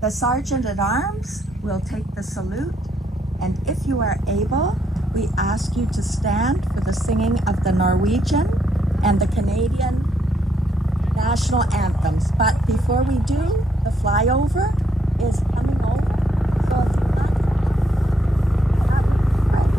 The Sergeant at Arms will take the salute, and if you are able, we ask you to stand for the singing of the Norwegian and the Canadian national anthems. But before we do, the flyover is coming over, so if you'd like, that would be great.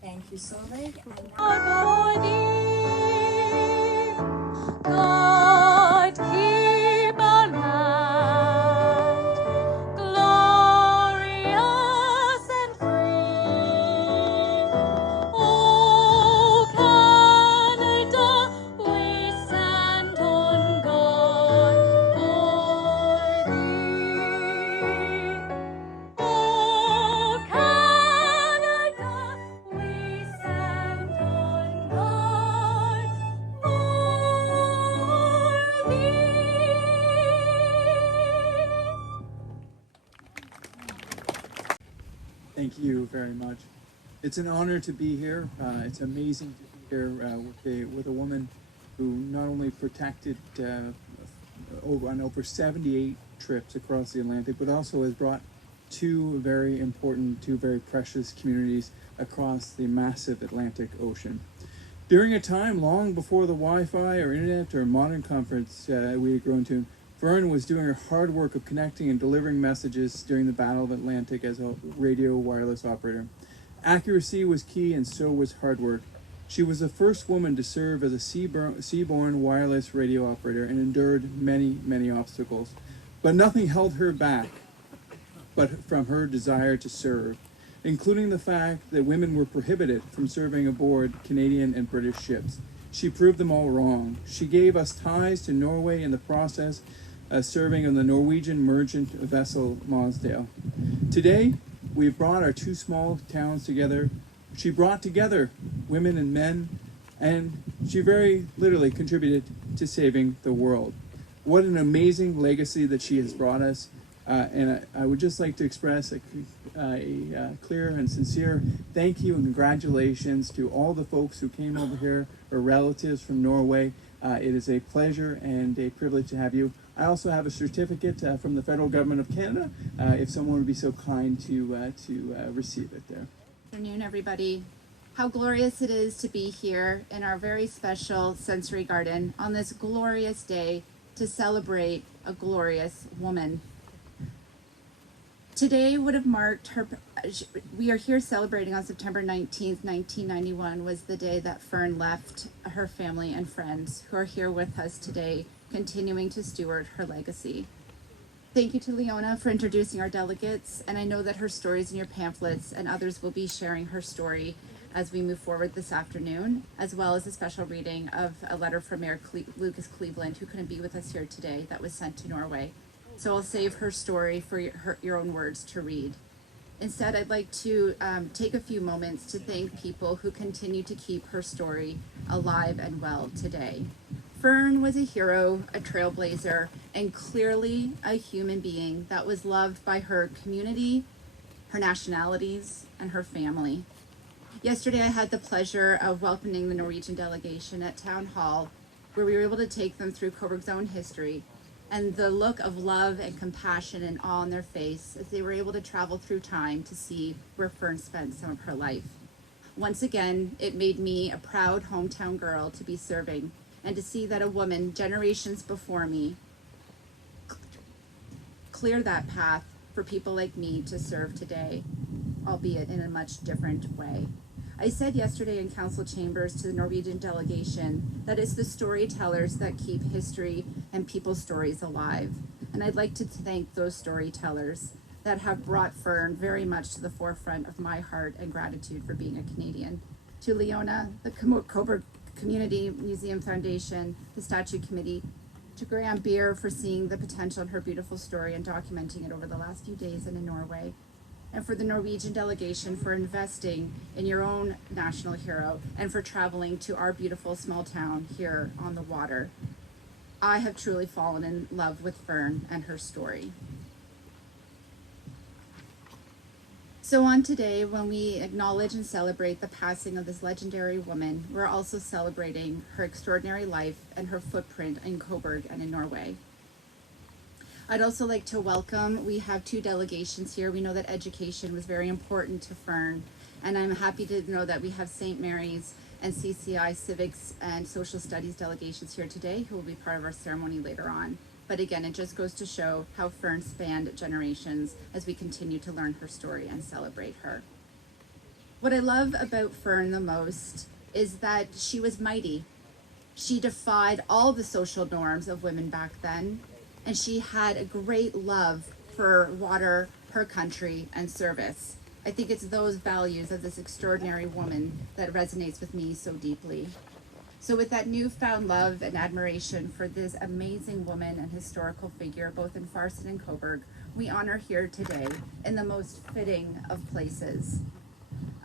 Thank you, Solveig. God keep our land glorious and free. Oh, Canada, we stand on guard for thee. Oh, Canada, we stand on guard for thee. Thank you very much. It's an honor to be here. It's amazing to be here with a woman who not only protected over 78 trips across the Atlantic, but also has brought two very precious communities across the massive Atlantic Ocean. During a time long before the Wi-Fi or internet or modern conference we had grown to, Fern was doing her hard work of connecting and delivering messages during the Battle of Atlantic as a radio wireless operator. Accuracy was key, and so was hard work. She was the first woman to serve as a seaborne wireless radio operator and endured many, many obstacles. But nothing held her back but from her desire to serve, including the fact that women were prohibited from serving aboard Canadian and British ships. She proved them all wrong. She gave us ties to Norway in the process of serving on the Norwegian merchant vessel Mosdale. Today, we've brought our two small towns together. She brought together women and men, and she very literally contributed to saving the world. What an amazing legacy that she has brought us. And I would just like to express a clear and sincere thank you and congratulations to all the folks who came over here, or relatives from Norway. It is a pleasure and a privilege to have you. I also have a certificate from the Federal Government of Canada, if someone would be so kind to receive it there. Good afternoon, everybody. How glorious it is to be here in our very special sensory garden on this glorious day to celebrate a glorious woman. Today would have marked her, we are here celebrating on September 19th, 1991 was the day that Fern left her family and friends who are here with us today, continuing to steward her legacy. Thank you to Leona for introducing our delegates, and I know that her story is in your pamphlets, and others will be sharing her story as we move forward this afternoon, as well as a special reading of a letter from Mayor Lucas Cleveland, who couldn't be with us here today, that was sent to Norway. So I'll save her story for your own words to read. Instead, I'd like to take a few moments to thank people who continue to keep her story alive and well today. Fern was a hero, a trailblazer, and clearly a human being that was loved by her community, her nationalities, and her family. Yesterday, I had the pleasure of welcoming the Norwegian delegation at Town Hall, where we were able to take them through Cobourg's own history, and the look of love and compassion and awe on their face as they were able to travel through time to see where Fern spent some of her life. Once again, it made me a proud hometown girl to be serving, and to see that a woman generations before me clear that path for people like me to serve today, albeit in a much different way. I said yesterday in council chambers to the Norwegian delegation that it's the storytellers that keep history and people's stories alive. And I'd like to thank those storytellers that have brought Fern very much to the forefront of my heart and gratitude for being a Canadian. To Leona, the Cobourg Community Museum Foundation, the Statue Committee, to Graham Beer for seeing the potential in her beautiful story and documenting it over the last few days and in Norway. And for the Norwegian delegation for investing in your own national hero and for traveling to our beautiful small town here on the water. I have truly fallen in love with Fern and her story. So on today, when we acknowledge and celebrate the passing of this legendary woman, we're also celebrating her extraordinary life and her footprint in Cobourg and in Norway. I'd also like to welcome, we have two delegations here. We know that education was very important to Fern, and I'm happy to know that we have St. Mary's and CCI Civics and Social Studies delegations here today who will be part of our ceremony later on. But again, it just goes to show how Fern spanned generations as we continue to learn her story and celebrate her. What I love about Fern the most is that she was mighty. She defied all the social norms of women back then, and she had a great love for water, her country, and service. I think it's those values of this extraordinary woman that resonates with me so deeply. So with that newfound love and admiration for this amazing woman and historical figure, both in Farson and Cobourg, we honor here today in the most fitting of places.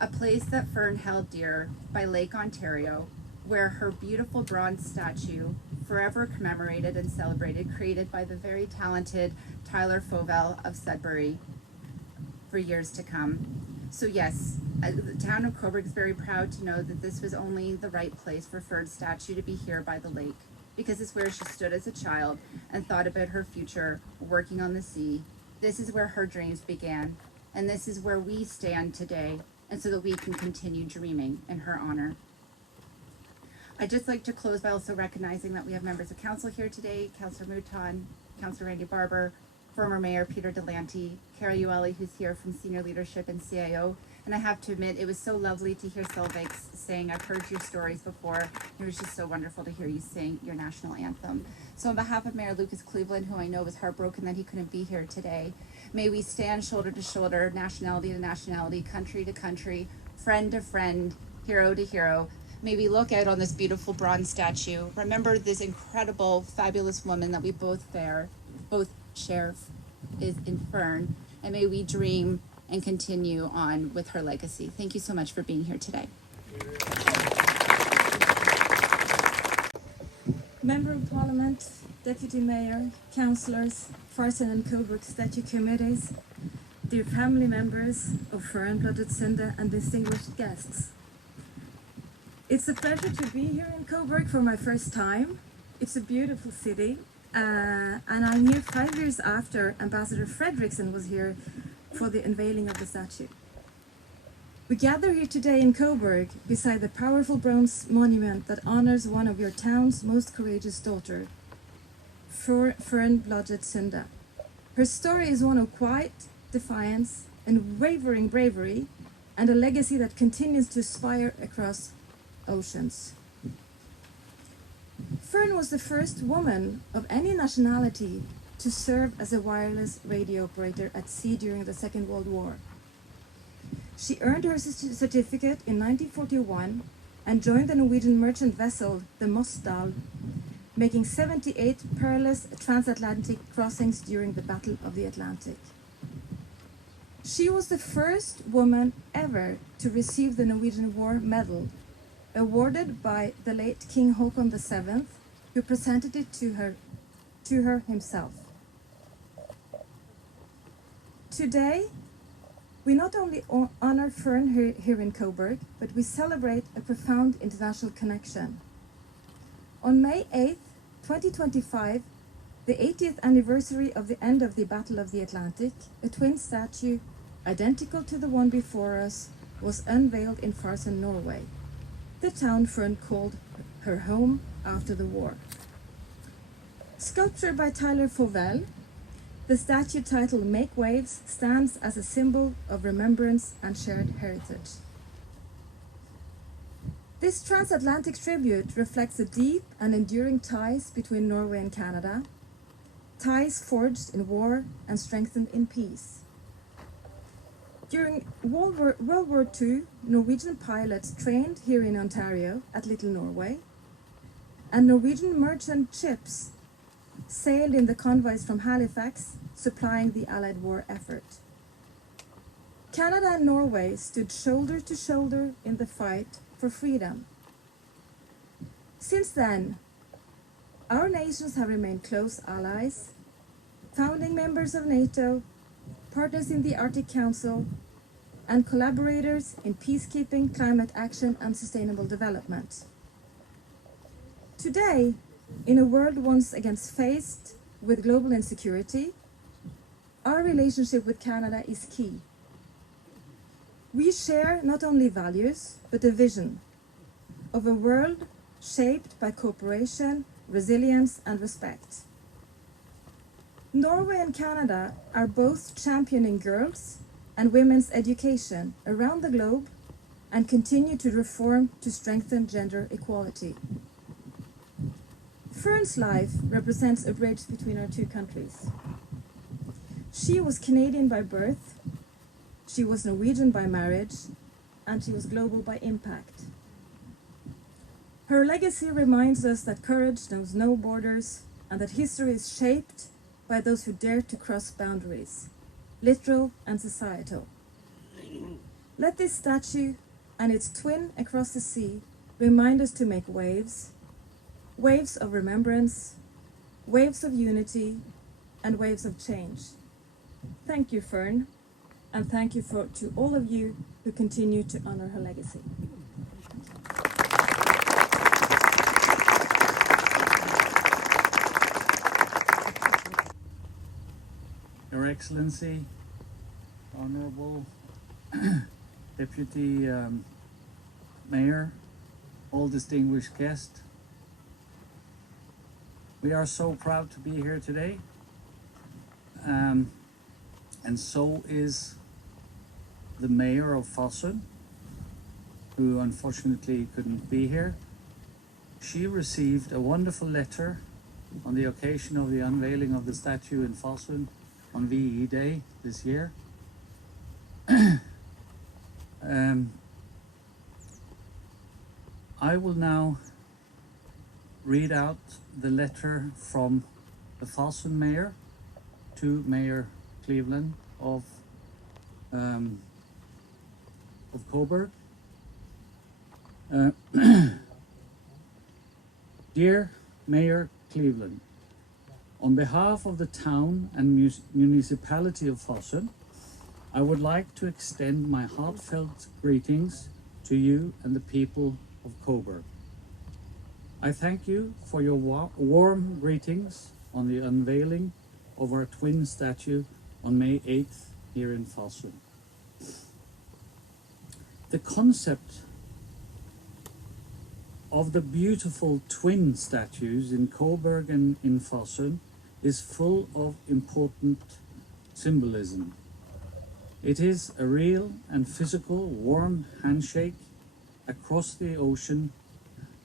A place that Fern held dear by Lake Ontario, where her beautiful bronze statue, forever commemorated and celebrated, created by the very talented Tyler Fovell of Sudbury for years to come. So yes, the town of Cobourg is very proud to know that this was only the right place for Fern's statue to be here by the lake, because it's where she stood as a child and thought about her future working on the sea. This is where her dreams began, and this is where we stand today, and so that we can continue dreaming in her honor. I'd just like to close by also recognizing that we have members of council here today, Councillor Mouton, Councillor Randy Barber, former Mayor Peter Delante, Cara Ueli, who's here from senior leadership and CIO. And I have to admit, it was so lovely to hear Sylvaix saying, I've heard your stories before. It was just so wonderful to hear you sing your national anthem. So on behalf of Mayor Lucas Cleveland, who I know was heartbroken that he couldn't be here today, may we stand shoulder to shoulder, nationality to nationality, country to country, friend to friend, hero to hero. May we look out on this beautiful bronze statue, remember this incredible, fabulous woman that we both share is in Fern, and may we dream and continue on with her legacy. Thank you so much for being here today. Member of Parliament, Deputy Mayor, Councillors, Farson and Cobourg Statute Committees, dear family members of Fern Blodgett, Sunde, and distinguished guests. It's a pleasure to be here in Cobourg for my first time. It's a beautiful city, and I'm here 5 years after Ambassador Fredrickson was here for the unveiling of the statue. We gather here today in Cobourg beside the powerful bronze monument that honors one of your town's most courageous daughter, Fern Blodgett Sunde. Her story is one of quiet defiance and wavering bravery, and a legacy that continues to spire across oceans. Fern was the first woman of any nationality to serve as a wireless radio operator at sea during the Second World War. She earned her certificate in 1941 and joined the Norwegian merchant vessel, the Mosdal, making 78 perilous transatlantic crossings during the Battle of the Atlantic. She was the first woman ever to receive the Norwegian War Medal, awarded by the late King Haakon VII, who presented it to her himself. Today, we not only honor Fern here in Cobourg, but we celebrate a profound international connection. On May 8th, 2025, the 80th anniversary of the end of the Battle of the Atlantic, a twin statue, identical to the one before us, was unveiled in Farson, Norway, the town Fern called her home after the war. Sculptured by Tyler Fovell, the statue titled Make Waves stands as a symbol of remembrance and shared heritage. This transatlantic tribute reflects the deep and enduring ties between Norway and Canada, ties forged in war and strengthened in peace. During World War II, Norwegian pilots trained here in Ontario at Little Norway, and Norwegian merchant ships sailed in the convoys from Halifax, supplying the Allied war effort. Canada and Norway stood shoulder to shoulder in the fight for freedom. Since then, our nations have remained close allies, founding members of NATO, partners in the Arctic Council, and collaborators in peacekeeping, climate action, and sustainable development. Today, in a world once again faced with global insecurity, our relationship with Canada is key. We share not only values, but a vision of a world shaped by cooperation, resilience, and respect. Norway and Canada are both championing girls' and women's education around the globe and continue to reform to strengthen gender equality. Fern's life represents a bridge between our two countries. She was Canadian by birth, she was Norwegian by marriage, and she was global by impact. Her legacy reminds us that courage knows no borders and that history is shaped by those who dare to cross boundaries, literal and societal. Let this statue and its twin across the sea remind us to make waves, waves of remembrance, waves of unity, and waves of change. Thank you, Fern, and thank you to all of you who continue to honor her legacy. Your Excellency, Honorable Deputy Mayor, all distinguished guests, we are so proud to be here today and so is the mayor of Fossum, who unfortunately couldn't be here. She received a wonderful letter on the occasion of the unveiling of the statue in Fossum on VE Day this year. I will now read out the letter from the Fossum mayor to Mayor Cleveland of Cobourg. Dear Mayor Cleveland, on behalf of the town and municipality of Fossum, I would like to extend my heartfelt greetings to you and the people of Cobourg. I thank you for your warm greetings on the unveiling of our twin statue on May 8th here in Fossum. The concept of the beautiful twin statues in Cobourg and in Fossum is full of important symbolism. It is a real and physical warm handshake across the ocean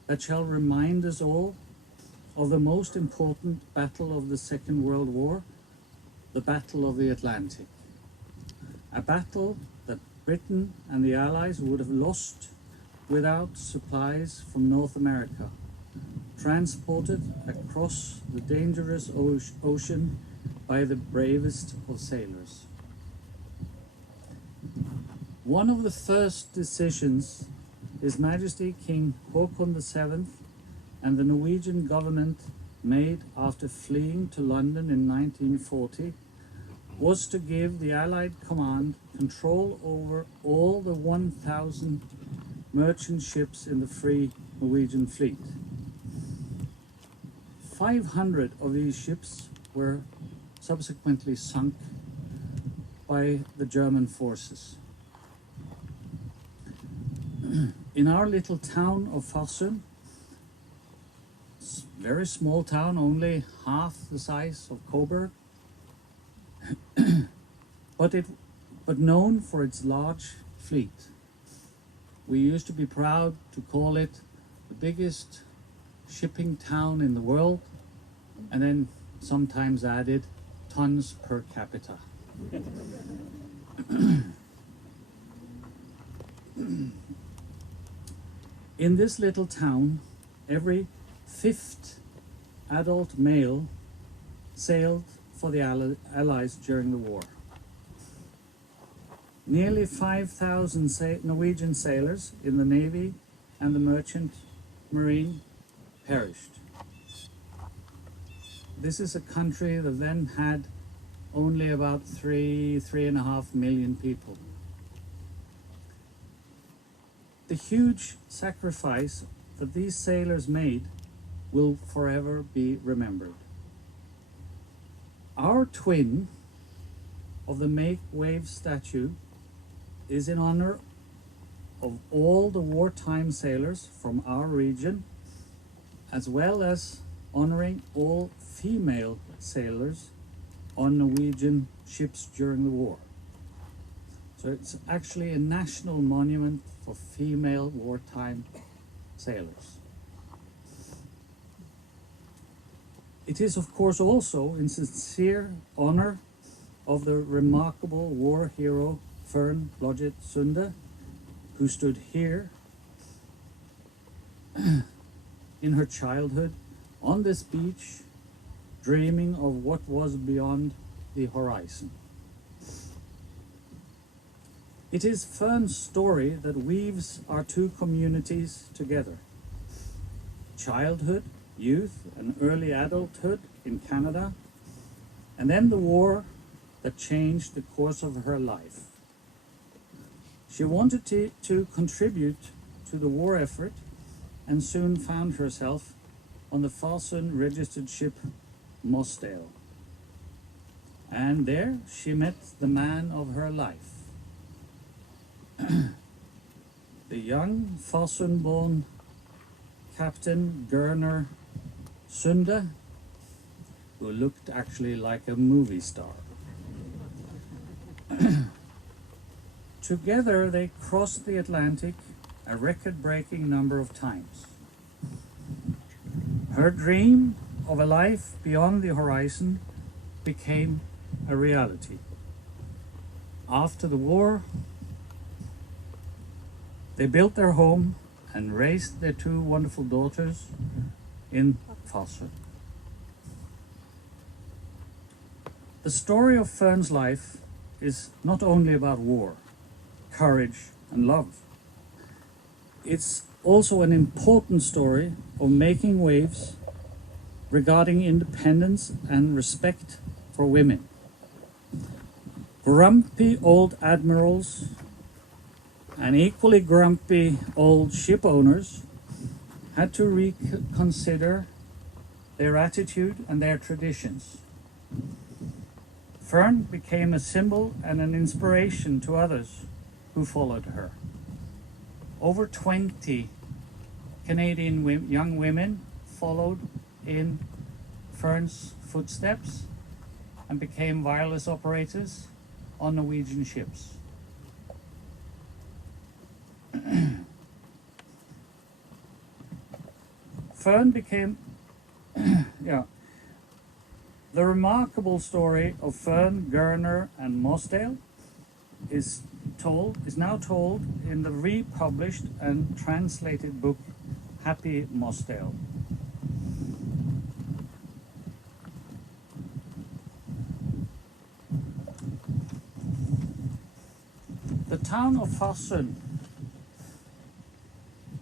that shall remind us all of the most important battle of the Second World War, the Battle of the Atlantic. A battle that Britain and the Allies would have lost without supplies from North America, transported across the dangerous ocean by the bravest of sailors. One of the first decisions His Majesty King Haakon VII and the Norwegian government made after fleeing to London in 1940 was to give the Allied command control over all the 1,000 merchant ships in the Free Norwegian fleet. 500 of these ships were subsequently sunk by the German forces. In our little town of Fossum, very small town, only half the size of Cobourg, but known for its large fleet. We used to be proud to call it the biggest shipping town in the world, and then sometimes added tons per capita. In this little town, every 5th adult male sailed for the Allies during the war. Nearly 5,000 Norwegian sailors in the Navy and the Merchant Marine perished. This is a country that then had only about 3.5 million people. The huge sacrifice that these sailors made will forever be remembered. Our twin of the Make-Wave statue is in honor of all the wartime sailors from our region, as well as honoring all female sailors on Norwegian ships during the war. So it's actually a national monument for female wartime sailors. It is, of course, also in sincere honor of the remarkable war hero Fern Blodgett Sunde, who stood here in her childhood on this beach, dreaming of what was beyond the horizon. It is Fern's story that weaves our two communities together. Childhood, youth, and early adulthood in Canada, and then the war that changed the course of her life. She wanted to contribute to the war effort and soon found herself on the Fossum registered ship Mossdale. And there she met the man of her life. The young Fossum-born Captain Gurner Sunde, who looked actually like a movie star. Together they crossed the Atlantic a record-breaking number of times. Her dream of a life beyond the horizon became a reality. After the war, they built their home and raised their two wonderful daughters in Farsund. The story of Fern's life is not only about war, courage and love. It's also an important story of making waves regarding independence and respect for women. Grumpy old admirals and equally grumpy old ship owners had to reconsider their attitude and their traditions. Fern became a symbol and an inspiration to others who followed her. Over 20 Canadian young women followed in Fern's footsteps and became wireless operators on Norwegian ships. Fern became, the remarkable story of Fern, Gerner, and Mossdale is now told in the republished and translated book Happy Mossdale. The town of Farsund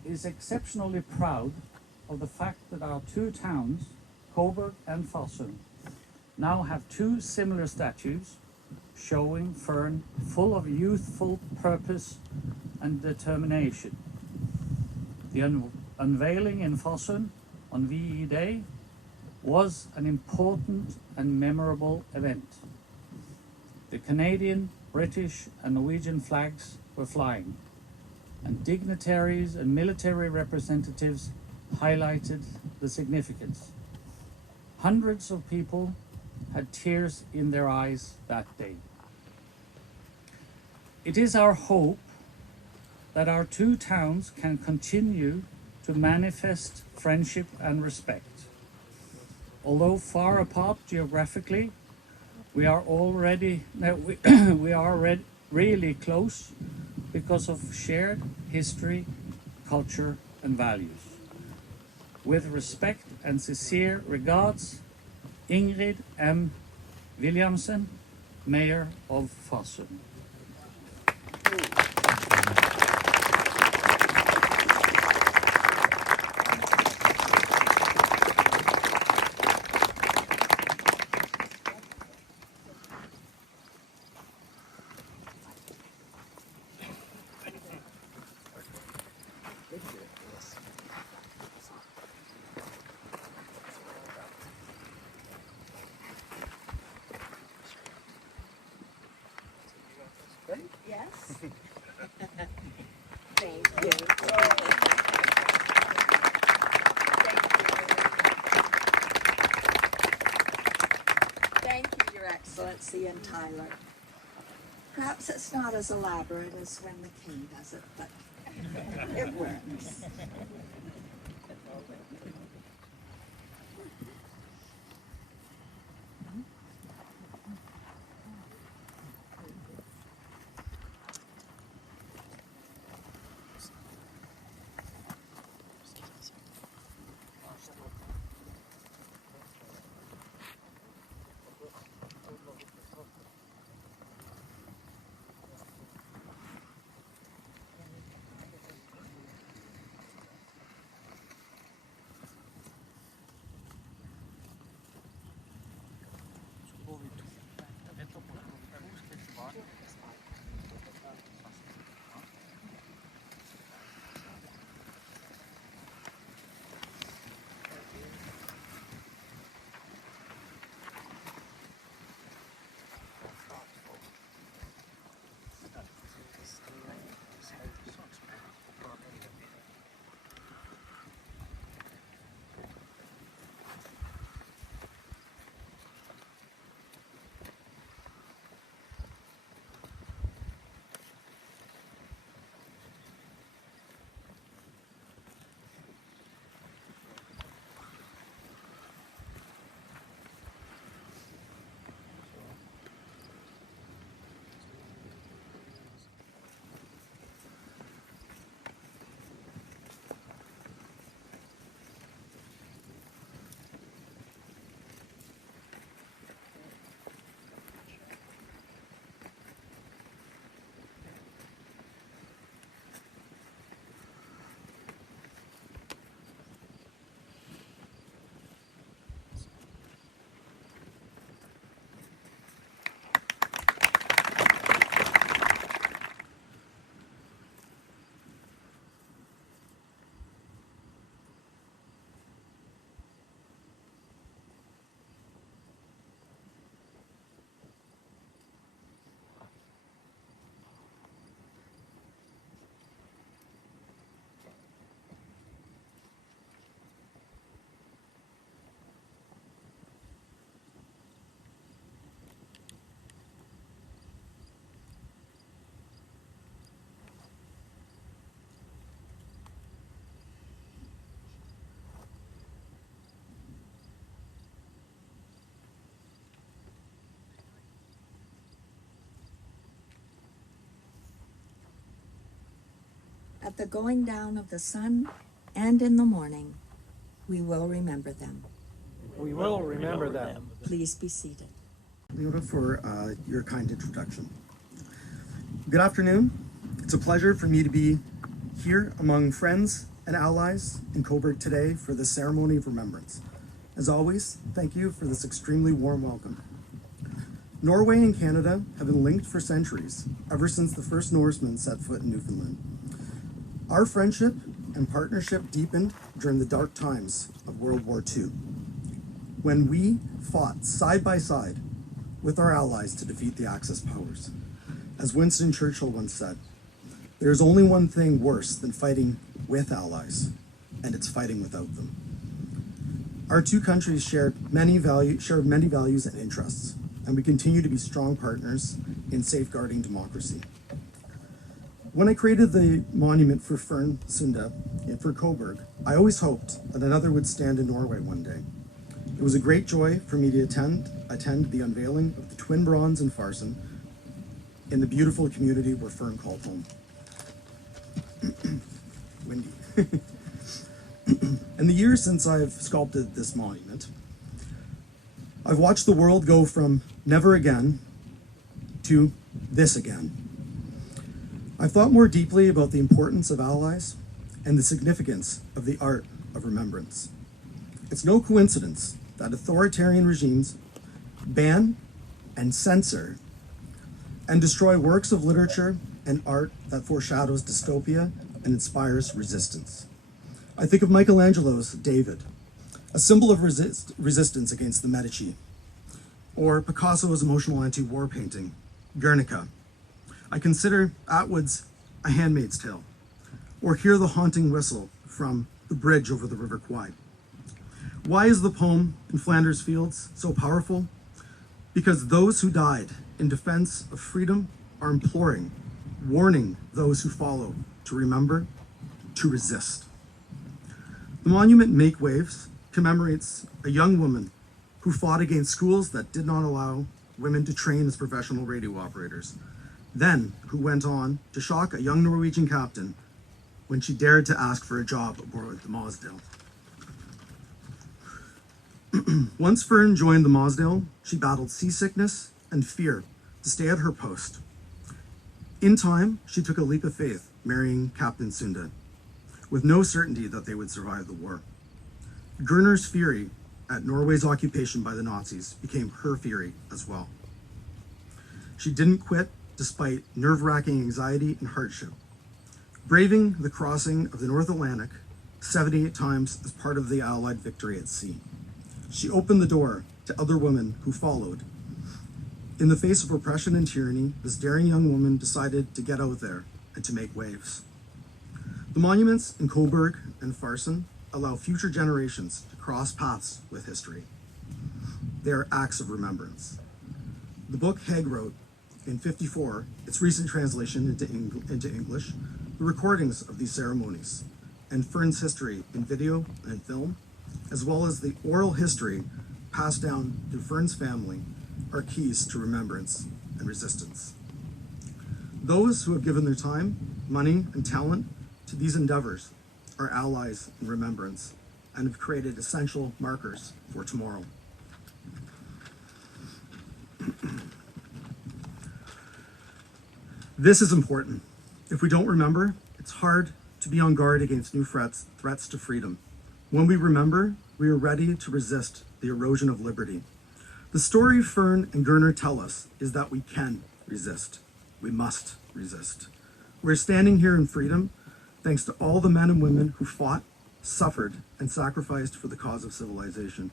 is exceptionally proud of the fact that our two towns, Cobourg and Farsund, now have two similar statues showing Fern full of youthful purpose and determination. The unveiling in Farsund on VE Day was an important and memorable event. The Canadian, British and Norwegian flags were flying, and dignitaries and military representatives highlighted the significance. Hundreds of people had tears in their eyes that day. It is our hope that our two towns can continue to manifest friendship and respect. Although far apart geographically, we are really close because of shared history, culture and values. With respect and sincere regards, Ingrid M. Williamson, Mayor of Farsund. Yes. Thank you. Thank you, Your Excellency and Tyler. Perhaps it's not as elaborate as when the king does it, but it works. At the going down of the sun and in the morning, we will remember them. We will remember them. Please be seated. Keynote, for your kind introduction. Good afternoon. It's a pleasure for me to be here among friends and allies in Cobourg today for the ceremony of remembrance. As always, thank you for this extremely warm welcome. Norway and Canada have been linked for centuries, ever since the first Norsemen set foot in Newfoundland. Our friendship and partnership deepened during the dark times of World War II, when we fought side by side with our allies to defeat the Axis powers. As Winston Churchill once said, there is only one thing worse than fighting with allies, and it's fighting without them. Our two countries share many values and interests, and we continue to be strong partners in safeguarding democracy. When I created the monument for Fern Sunde for Cobourg, I always hoped that another would stand in Norway one day. It was a great joy for me to attend the unveiling of the twin bronze in Farson in the beautiful community where Fern called home. Windy. In the years since I've sculpted this monument, I've watched the world go from never again to this again. I've thought more deeply about the importance of allies and the significance of the art of remembrance. It's no coincidence that authoritarian regimes ban and censor and destroy works of literature and art that foreshadows dystopia and inspires resistance. I think of Michelangelo's David, a symbol of resistance against the Medici, or Picasso's emotional anti-war painting, Guernica. I consider Atwood's A Handmaid's Tale, or hear the haunting whistle from The Bridge over the River Kwai. Why is the poem in Flanders Fields so powerful? Because those who died in defense of freedom are imploring, warning those who follow to remember, to resist. The monument Make Waves commemorates a young woman who fought against schools that did not allow women to train as professional radio operators, then who went on to shock a young Norwegian captain when she dared to ask for a job aboard the Mosdale. Once Fern joined the Mosdale, she battled seasickness and fear to stay at her post. In time, she took a leap of faith, marrying Captain Sunde, with no certainty that they would survive the war. Gurner's fury at Norway's occupation by the Nazis became her fury as well. She didn't quit despite nerve-wracking anxiety and hardship, braving the crossing of the North Atlantic 78 times as part of the Allied victory at sea. She opened the door to other women who followed. In the face of oppression and tyranny, this daring young woman decided to get out there and to make waves. The monuments in Cobourg and Farson allow future generations to cross paths with history. They are acts of remembrance. The book Haig wrote in '54, its recent translation into English, the recordings of these ceremonies, and Fern's history in video and film, as well as the oral history passed down through Fern's family, are keys to remembrance and resistance. Those who have given their time, money, and talent to these endeavors are allies in remembrance and have created essential markers for tomorrow. This is important. If we don't remember, it's hard to be on guard against new threats to freedom. When we remember, we are ready to resist the erosion of liberty. The story Fern and Gurner tell us is that we can resist. We must resist. We're standing here in freedom thanks to all the men and women who fought, suffered, and sacrificed for the cause of civilization.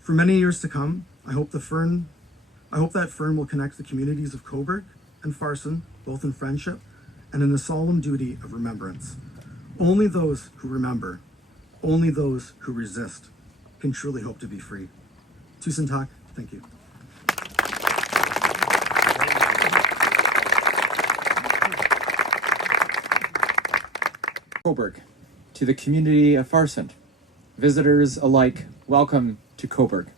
For many years to come, I hope that Fern will connect the communities of Cobourg and Farson, both in friendship and in the solemn duty of remembrance. Only those who remember, only those who resist, can truly hope to be free. Tusen tak. Thank you. Cobourg, to the community of Farson, visitors alike, welcome to Cobourg.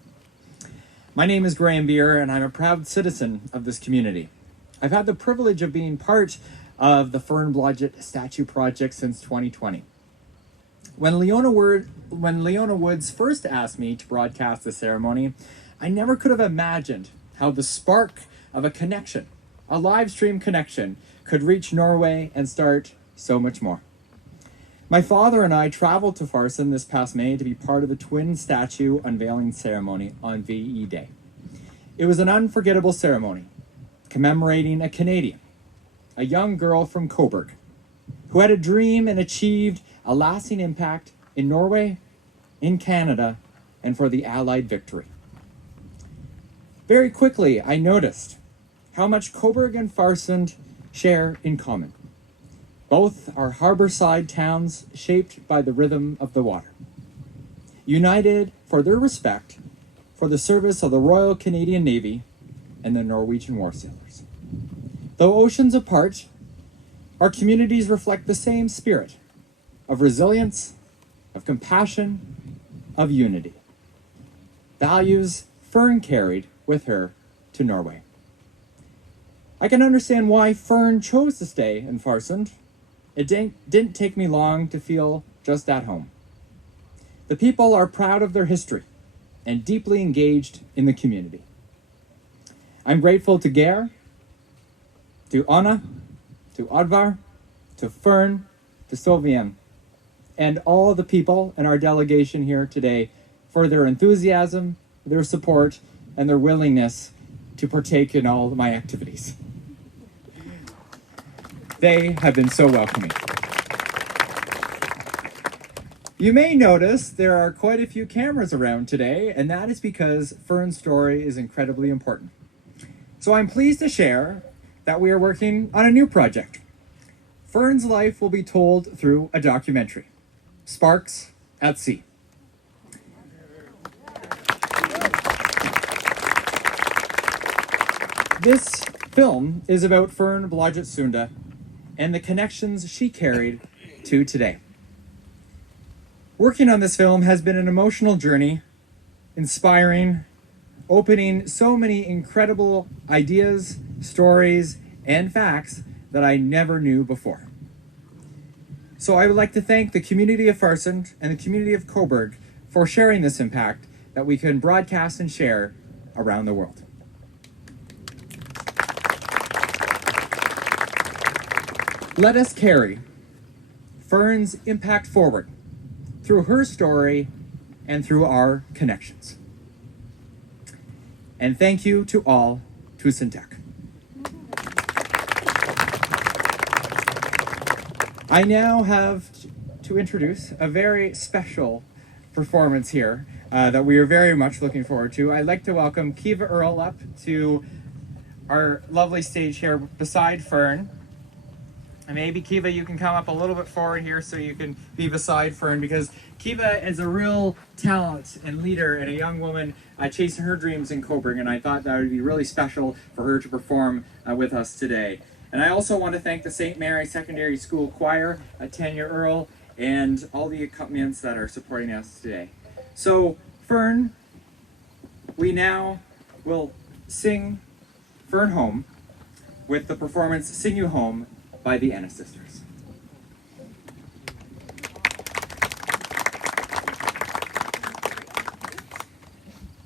My name is Graham Beer, and I'm a proud citizen of this community. I've had the privilege of being part of the Fern Blodgett statue project since 2020. When Leona Woods first asked me to broadcast the ceremony, I never could have imagined how the spark of a connection, a live stream connection, could reach Norway and start so much more. My father and I traveled to Farsund this past May to be part of the twin statue unveiling ceremony on VE Day. It was an unforgettable ceremony, commemorating a Canadian, a young girl from Cobourg, who had a dream and achieved a lasting impact in Norway, in Canada, and for the Allied victory. Very quickly, I noticed how much Cobourg and Farsund share in common. Both are harborside towns shaped by the rhythm of the water, united for their respect for the service of the Royal Canadian Navy and the Norwegian war sailors. Though oceans apart, our communities reflect the same spirit of resilience, of compassion, of unity. Values Fern carried with her to Norway. I can understand why Fern chose to stay in Farsund. It didn't take me long to feel just at home. The people are proud of their history and deeply engaged in the community. I'm grateful to Geir, to Anna, to Oddvar, to Fern, to Sylvian, and all the people in our delegation here today for their enthusiasm, their support, and their willingness to partake in all of my activities. They have been so welcoming. You may notice there are quite a few cameras around today, and that is because Fern's story is incredibly important. So I'm pleased to share that we are working on a new project. Fern's life will be told through a documentary, Sparks at Sea. This film is about Fern Blodgett Sunde and the connections she carried to today. Working on this film has been an emotional journey, inspiring, opening so many incredible ideas, stories, and facts that I never knew before. So I would like to thank the community of Farsund and the community of Cobourg for sharing this impact that we can broadcast and share around the world. Let us carry Fern's impact forward through her story and through our connections. And thank you to all. Tusen takk. I now have to introduce a very special performance here that we are very much looking forward to. I'd like to welcome Kiva Earl up to our lovely stage here beside Fern. And maybe Kiva, you can come up a little bit forward here so you can be beside Fern, because Kiva is a real talent and leader and a young woman chasing her dreams in Cobourg, and I thought that would be really special for her to perform with us today. And I also want to thank the St. Mary Secondary School Choir, Tanya Earl, and all the accompaniments that are supporting us today. So, Fern, we now will sing Fern Home with the performance Sing You Home by the Ennis Sisters.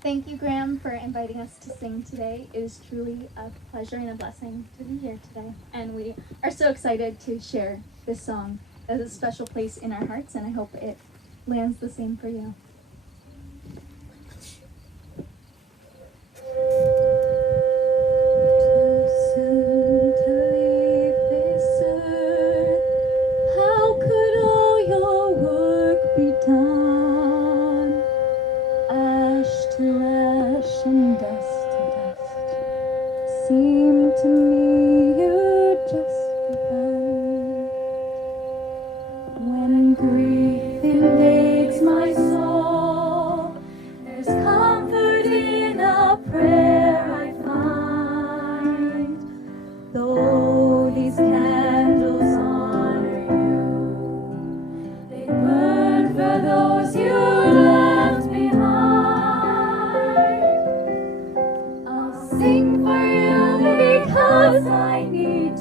Thank you, Graham, for inviting us to sing today. It is truly a pleasure and a blessing to be here today. And we are so excited to share this song as a special place in our hearts, and I hope it lands the same for you. Sing for you because I need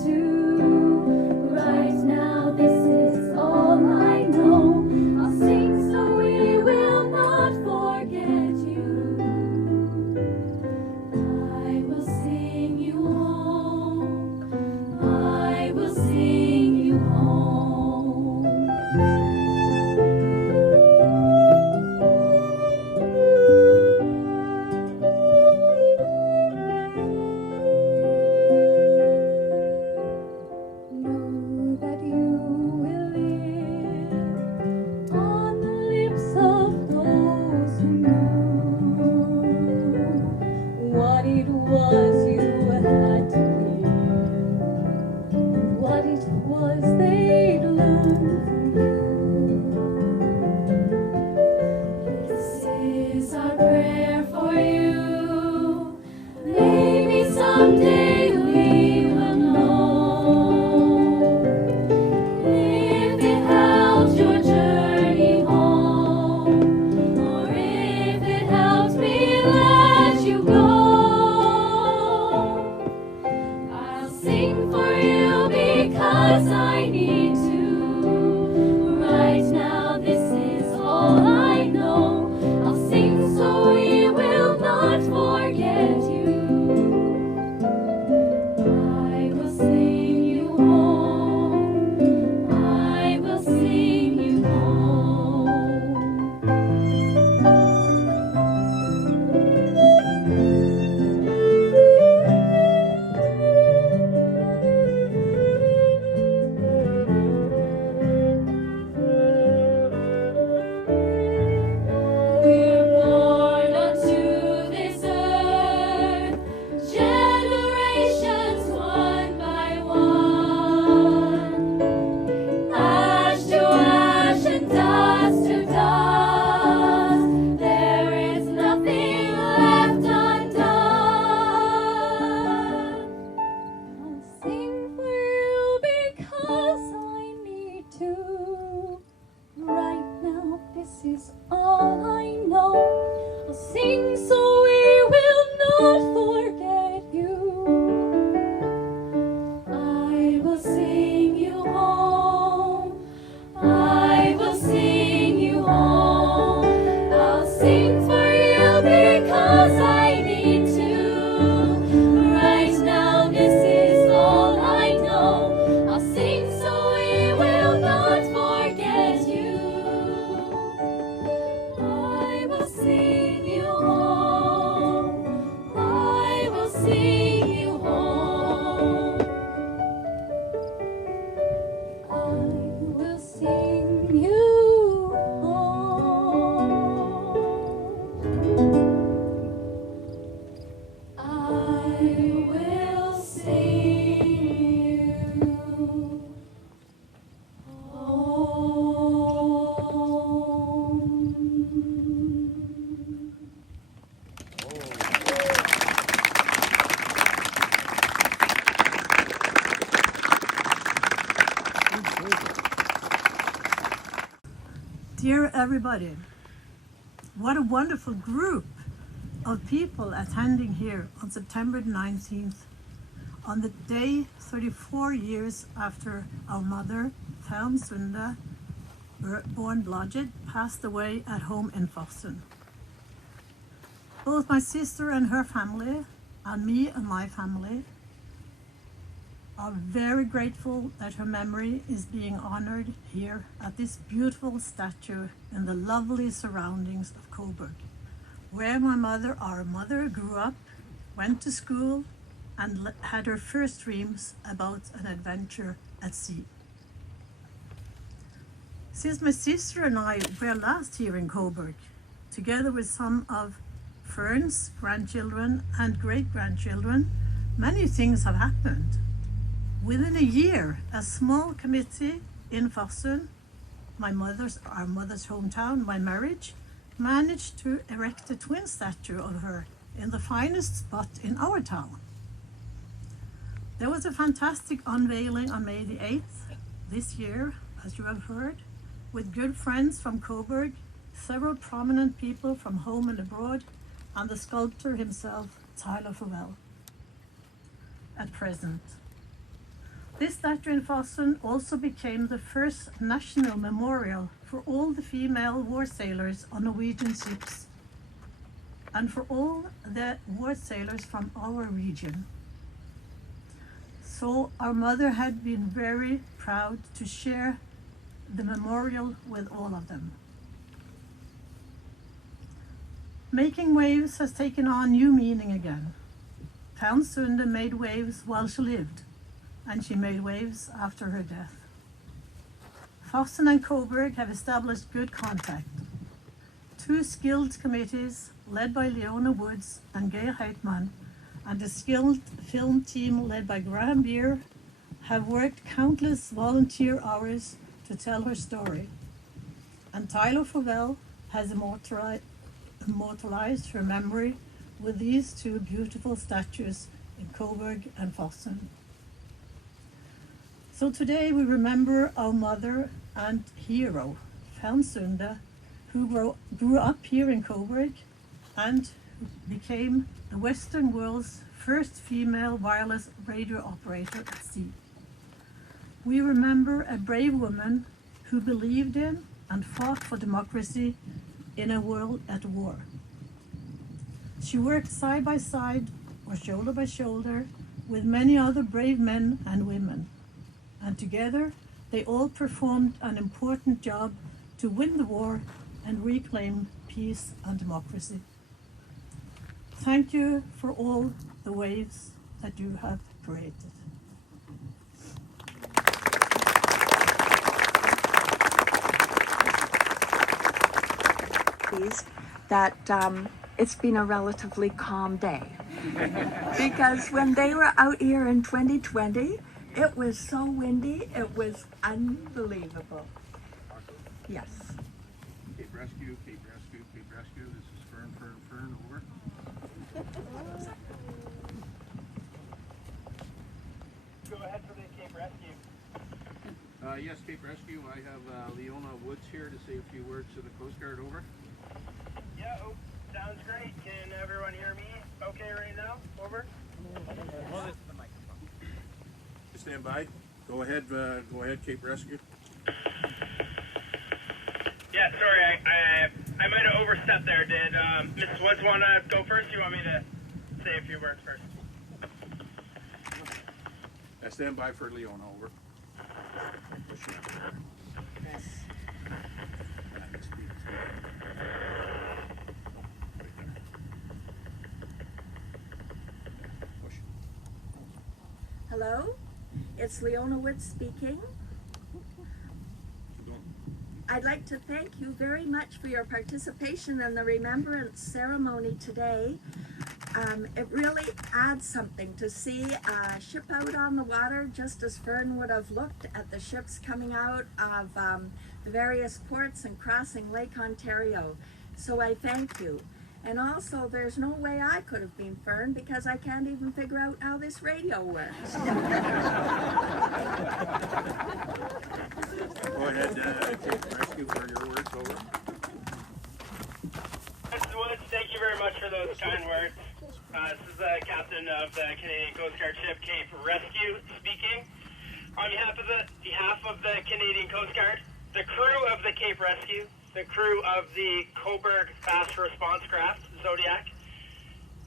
because I need to. Right now, this is all I know. I'll sing so we will not forget you. I will sing you home. I will sing you home. We're born onto this earth, generations one by one. Ash to ash and dust to dust, there is nothing left undone. I'll sing for you because I need to. Right now, this is all I know. I'll sing so we will not forget you. I will sing you home. I will sing you home. I'll sing for you because I need to. Right now, this is all I know. I'll sing so we will not forget you. I will sing you home. I will sing you home. I will sing you home. I will sing you home. Dear everybody, what a wonderful group of people attending here on September 19th, on the day 34 years after our mother, Fern Sunde, Fern Blodgett, passed away at home in Farsund. Both my sister and her family, and me and my family, are very grateful that her memory is being honored here at this beautiful statue in the lovely surroundings of Cobourg, where our mother grew up, went to school, and had her first dreams about an adventure at sea. Since my sister and I were last here in Cobourg, together with some of Fern's grandchildren and great-grandchildren, many things have happened. Within a year, a small committee in Farsund, our mother's hometown, my marriage, managed to erect a twin statue of her in the finest spot in our town. There was a fantastic unveiling on May the 8th this year, as you have heard, with good friends from Cobourg, several prominent people from home and abroad, and the sculptor himself, Tyler Fowell, at present. This statue in Farsund also became the first national memorial for all the female war sailors on Norwegian ships and for all the war sailors from our region. So our mother had been very proud to share the memorial with all of them. Making waves has taken on new meaning again. Fern Sunde made waves while she lived, and she made waves after her death. Farsund and Cobourg have established good contact. Two skilled committees led by Leona Woods and Geir Heitmann, and a skilled film team led by Graham Beer have worked countless volunteer hours to tell her story. And Tyler Fowell has immortalized her memory with these two beautiful statues in Cobourg and Farsund. So today we remember our mother and hero, Fern Sunde, who grew up here in Cobourg and became the Western world's first female wireless radio operator at sea. we remember a brave woman who believed in and fought for democracy in a world at war. She worked side by side or shoulder by shoulder with many other brave men and women, and together they all performed an important job to win the war and reclaim peace and democracy. Thank you for all the waves that you have created. That it's been a relatively calm day. Because when they were out here in 2020, it was so windy, it was unbelievable. Yes. Cape Rescue, Cape Rescue, Cape Rescue. This is Fern, over. Go ahead for the Cape Rescue. Yes, Cape Rescue. I have Leona Woods here to say a few words to the Coast Guard, over. Yeah, sounds great. Can everyone hear me okay right now? Over. Well, this is the microphone. Stand by. Go ahead, Cape Rescue. Yeah, sorry, I might have overstepped there. Did Mrs. Woods want to go first? Do you want me to say a few words first? Stand by for Leona, over. Hello, it's Leona Woods speaking. I'd like to thank you very much for your participation in the Remembrance ceremony today. It really adds something to see a ship out on the water, just as Fern would have looked at the ships coming out of the various ports and crossing Lake Ontario. So I thank you. And also, there's no way I could have been Fern because I can't even figure out how this radio works. Go ahead, Cape Rescue, for your words, over. Mrs. Woods, thank you very much for those kind words. This is the captain of the Canadian Coast Guard ship Cape Rescue speaking. On behalf of the Canadian Coast Guard, the crew of the Cape Rescue, the crew of the Cobourg Fast Response Craft, Zodiac,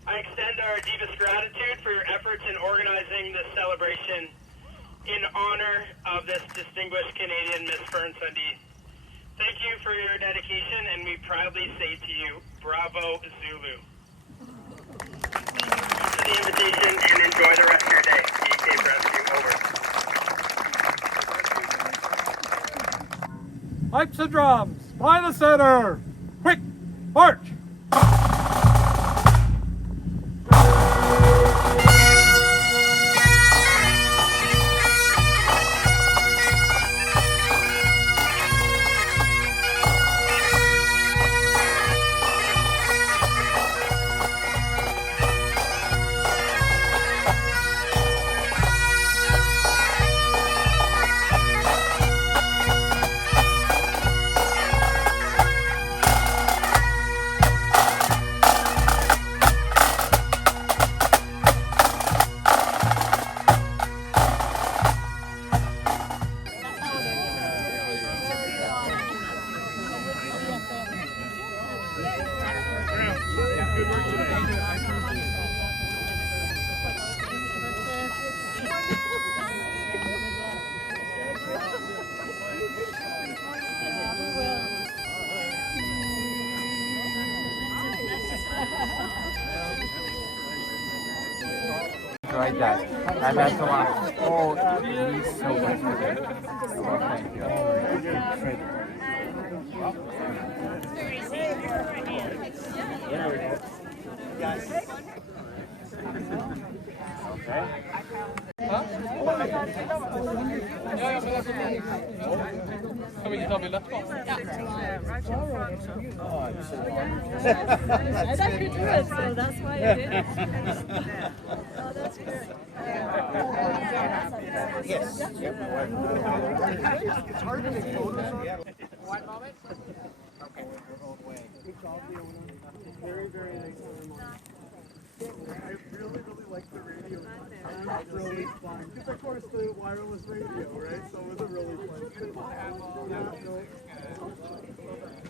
I extend our deepest gratitude for your efforts in organizing this celebration in honor of this distinguished Canadian Miss Fern Sunde. Thank you for your dedication, and we proudly say to you, Bravo Zulu. Thanks for the invitation, and enjoy the rest of your day. Cape Rescue, over. Pipes and drums, by the center. Quick, march! Right that. And that's the one. Oh, he's so good today. Oh, thank you. Kan vi ikke ta bilde etterpå? That could do it, so that's why I did it. Oh, that's good. Yes. It's hard to make photos. One moment. Okay, we're all the way. Very, very nice ceremony. I really like the radio. really fun. Because of course the wireless radio, right? So it was a really fun. Yeah, no.